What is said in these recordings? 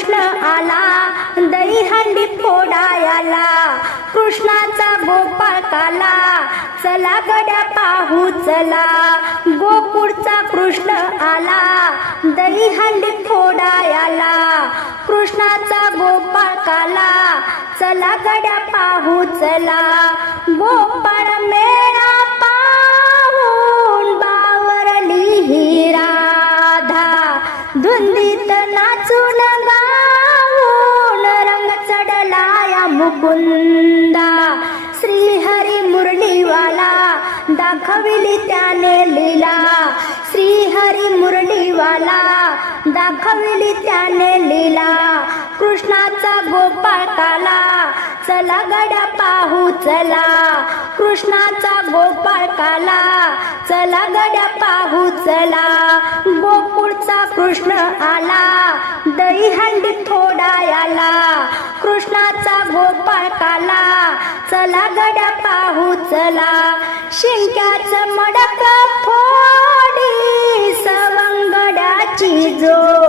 कृष्ण आला दहीहंडी फोडायला. कृष्णाचा गोपाळ काला चला गड्या पाहू चला. गोकुळचा कृष्ण आला दहीहंडी फोडायला. कृष्णाचा गोपाळ काला चला गड्या पाहू चला. गोपाळ मे बुंदा श्रीहरी मुरलीवाला दाखविली त्याने लीला. श्रीहरी मुरलीवाला दाखविली त्याने लीला. कृष्णाचा गोपाळ चला गड्या पाहू चला. कृष्णाचा गोपाळ काला चला गड्या पाहू चला. गोकुळचा कृष्ण आला दहीहंडी आला. कृष्णाचा गोपाळ काला चला गड्या पाहू चला. शिंक्याचं मडक फोडी सवंगड्याची जो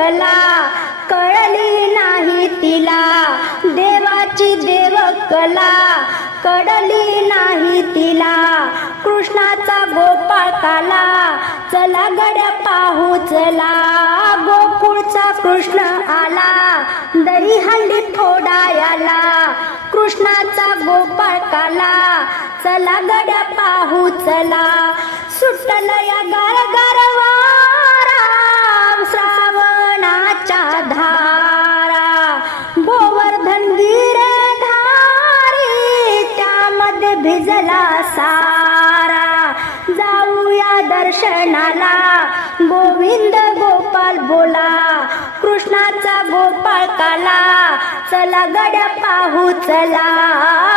कला कळली नाही तिला. देवाची देव कला. कळली नाही तिला. कृष्णाचा गोपाळ काला. चला गड्या पाहू चला. गोकुळचा कृष्ण आला. दहीहंडी फोडायाला कृष्णाचा गोपाळ काला. चला गड्या पाहू चला. सुटलया भिजला सारा. जाऊया दर्शनाला. गोविंद गोपाल बोला. कृष्णाचा गोपाळ काला. चला गड्या पाहू चला.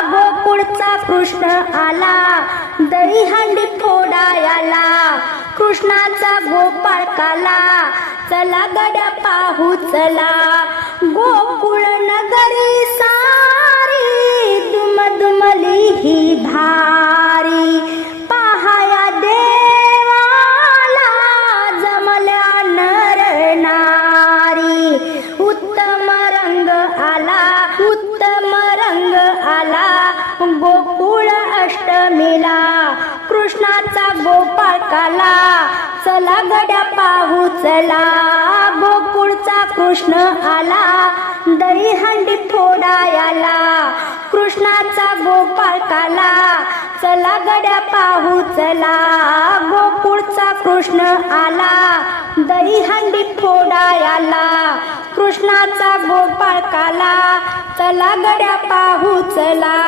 गोकुळचा कृष्ण आला. दहीहंडी फोडायाला कृष्णाचा गोपाळ काला. चला गड्या पाहू चला. गोकुळ नगरी सारी. दुमदुमली ही अष्टमीला कृष्णाचा गोपाळ काला. चला गड्या पाहू चला. गोकुळचा कृष्ण आला. दहीहंडी फोडायाला कृष्णाचा गोपाळ काला. चला गड्या पाहू चला. गोकुळचा कृष्ण आला. दहीहंडी फोडायाला कृष्णाचा गोपाळ काला. चला गड्या पाहू चला.